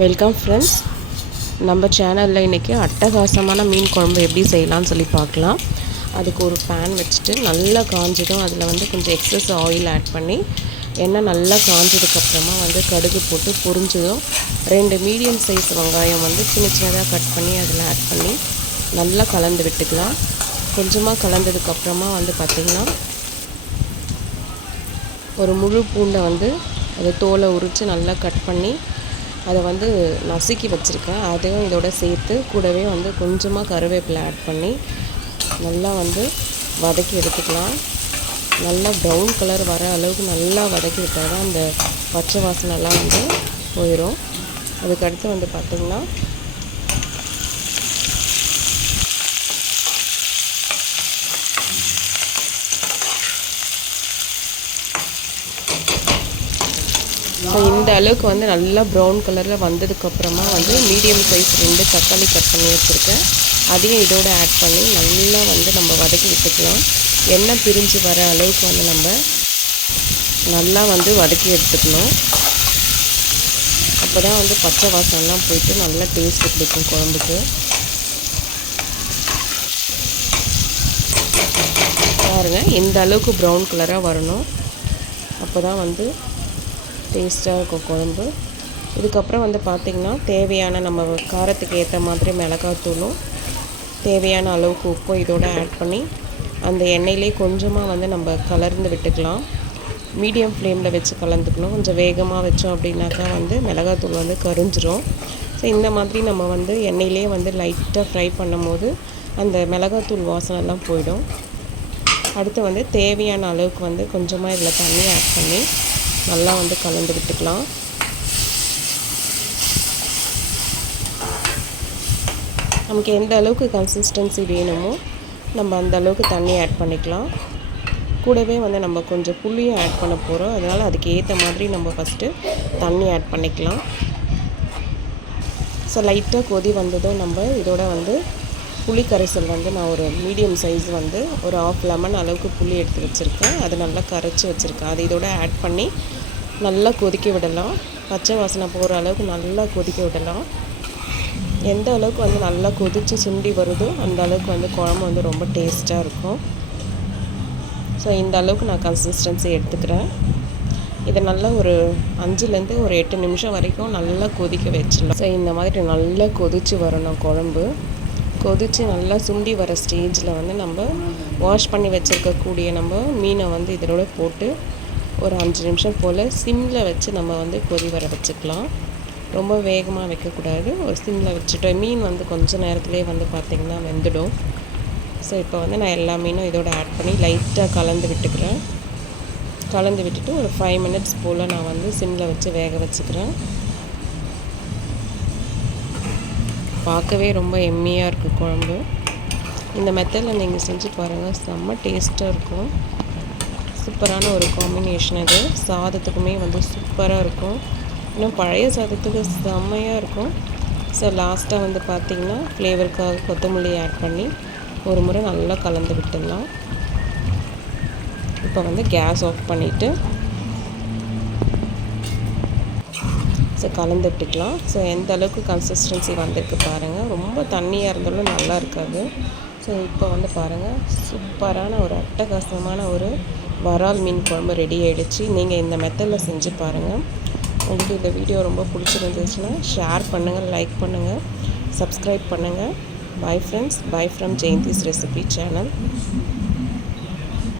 Welcome friends நம்ம சேனலில் இன்றைக்கி அட்டகாசமான மீன் குழம்பு எப்படி செய்யலாம்னு சொல்லி பார்க்கலாம். அதுக்கு ஒரு பேன் வச்சுட்டு நல்லா காஞ்சதும் அதில் வந்து கொஞ்சம் எக்ஸஸ் ஆயில் ஆட் பண்ணி எண்ணெய் நல்லா காஞ்சதுக்கப்புறமா வந்து கடுகு போட்டு பொரிஞ்சதும் ரெண்டு மீடியம் சைஸ் வெங்காயம் வந்து சின்ன சின்னதாக கட் பண்ணி அதில் ஆட் பண்ணி நல்லா கலந்து விட்டுக்கலாம். கொஞ்சமாக கலந்ததுக்கப்புறமா வந்து பார்த்திங்கன்னா ஒரு முழு பூண்டை வந்து அதை தோலை உரித்து நல்லா கட் பண்ணி அதை வந்து நசுக்கி வச்சுருக்கேன். அதையும் இதோட சேர்த்து கூடவே வந்து கொஞ்சமாக கருவேப்பிலை ஆட் பண்ணி நல்லா வந்து வதக்கி எடுத்துக்கலாம். நல்லா ப்ரௌன் கலர் வர அளவுக்கு நல்லா வதக்கி விட்டால் தான் அந்த பச்சை வாசனைலாம் வந்து போயிடும் அதுக்கடுத்து வந்து பார்த்திங்கன்னா ஸோ இந்த அளவுக்கு வந்து நல்லா ப்ரௌன் கலரில் வந்ததுக்கப்புறமா வந்து மீடியம் சைஸ் ரெண்டு தக்காளி கட் பண்ணி வச்சுருக்கேன். அதையும் இதோடு ஆட் பண்ணி நல்லா வந்து நம்ம வதக்கி விட்டுக்கலாம். எண்ணெய் பிரிஞ்சு வர அளவுக்கு வந்து நம்ம நல்லா வந்து வதக்கி எடுத்துக்கணும். அப்போ தான் வந்து பச்சை வாசம்லாம் போயிட்டு நல்லா டேஸ்ட்டு பிடிக்கும் குழம்புக்கு. பாருங்கள் இந்த அளவுக்கு ப்ரௌன் கலராக வரணும். அப்போ தான் வந்து டேஸ்ட்டாக இருக்கும் குழம்பு. இதுக்கப்புறம் வந்து பார்த்திங்கன்னா தேவையான நம்ம காரத்துக்கு ஏற்ற மாதிரி மிளகாத்தூளும் தேவையான அளவுக்கு உப்பும் இதோடு ஆட் பண்ணி அந்த எண்ணெயிலே கொஞ்சமாக வந்து நம்ம கலர்ந்து விட்டுக்கலாம். மீடியம் ஃப்ளேமில் வச்சு கலந்துக்கணும். கொஞ்சம் வேகமாக வச்சோம் அப்படின்னாக்கா வந்து மிளகாத்தூள் வந்து கரிஞ்சிரும். ஸோ இந்த மாதிரி நம்ம வந்து எண்ணெயிலே வந்து லைட்டாக ஃப்ரை பண்ணும்போது அந்த மிளகாத்தூள் வாசனைலாம் போயிடும். அடுத்து வந்து தேவையான அளவுக்கு வந்து கொஞ்சமாக இதில் தண்ணி ஆட் பண்ணி நல்லா வந்து கலந்து விட்டுக்கலாம். நமக்கு எந்த அளவுக்கு கன்சிஸ்டன்சி வேணுமோ நம்ம அந்த அளவுக்கு தண்ணி ஆட் பண்ணிக்கலாம். கூடவே வந்து நம்ம கொஞ்சம் புளியும் ஆட் பண்ண போகிறோம் அதனால் அதுக்கு ஏற்ற மாதிரி நம்ம ஃபஸ்ட்டு தண்ணி ஆட் பண்ணிக்கலாம். ஸோ லைட்டாக கொதி வந்ததும் நம்ம இதோட வந்து புளி கரைசல் வந்து நான் ஒரு மீடியம் சைஸ் வந்து ஒரு ஆஃப் லெமன் அளவுக்கு புளி எடுத்து வச்சுருக்கேன். அதை நல்லா கரைச்சி வச்சுருக்கேன். அதை இதோட ஆட் பண்ணி நல்லா கொதிக்க விடலாம். பச்சை வாசனை போகிற அளவுக்கு நல்லா கொதிக்க விடலாம். எந்த அளவுக்கு வந்து நல்லா கொதித்து சுண்டி வருதோ அந்த அளவுக்கு வந்து குழம்பு வந்து ரொம்ப டேஸ்ட்டாக இருக்கும். ஸோ இந்த அளவுக்கு நான் கன்சிஸ்டன்சி எடுத்துக்கிறேன். இதை நல்லா ஒரு அஞ்சுலேருந்து ஒரு எட்டு நிமிஷம் வரைக்கும் நல்லா கொதிக்க வச்சிடலாம். ஸோ இந்த மாதிரி நல்லா கொதித்து வரணும் குழம்பு. கொதித்து நல்லா சுண்டி வர ஸ்டேஜில் வந்து நம்ம வாஷ் பண்ணி வச்சுருக்கக்கூடிய நம்ம மீனை வந்து இதோட போட்டு ஒரு அஞ்சு நிமிஷம் போல் சிம்மில் வச்சு நம்ம வந்து கொதி வர வச்சுக்கலாம். ரொம்ப வேகமாக வைக்கக்கூடாது. ஒரு சிம்மில் வச்சுட்டு மீன் வந்து கொஞ்சம் நேரத்துலேயே வந்து பார்த்திங்கன்னா வெந்துடும். ஸோ இப்போ வந்து நான் எல்லா மீனும் இதோட ஆட் பண்ணி லைட்டாக கலந்து விட்டுக்கிறேன். கலந்து விட்டுட்டு ஒரு ஃபைவ் மினிட்ஸ் போல் நான் வந்து சிம்மில் வச்சு வேக வச்சுக்கிறேன். பார்க்கவே ரொம்ப எம்மியாக இருக்குது குழம்பு. இந்த மெத்தடில் நீங்கள் செஞ்சு பாருங்கள் செம்ம டேஸ்ட்டாக இருக்கும். சூப்பரான ஒரு காம்பினேஷன் இது. சாதத்துக்குமே வந்து சூப்பராக இருக்கும். இன்னும் பழைய சாதத்துக்கு செம்மையாக இருக்கும். ஸோ லாஸ்ட்டாக வந்து பார்த்திங்கன்னா ஃப்ளேவருக்காக கொத்தமல்லி ஆட் பண்ணி ஒரு முறை நல்லா கலந்து விட்டுடலாம். இப்போ வந்து கேஸ் ஆஃப் பண்ணிவிட்டு ரைஸை கலந்து விட்டுக்கலாம் ஸோ எந்த அளவுக்கு கன்சிஸ்டன்சி வந்திருக்கு பாருங்கள் ரொம்ப தண்ணியாக இருந்தாலும் நல்லா இருக்காது. ஸோ இப்போ வந்து பாருங்கள் சூப்பரான ஒரு அட்டகாசமான ஒரு வரால் மீன் குழம்பு ரெடி ஆகிடுச்சு நீங்கள் இந்த மெத்தடில் செஞ்சு பாருங்கள் உங்களுக்கு இந்த வீடியோ ரொம்ப பிடிச்சிருந்துச்சுன்னா ஷேர் பண்ணுங்கள் லைக் பண்ணுங்கள் சப்ஸ்கிரைப் பண்ணுங்கள் bye friends bye from Jayanthi's recipe channel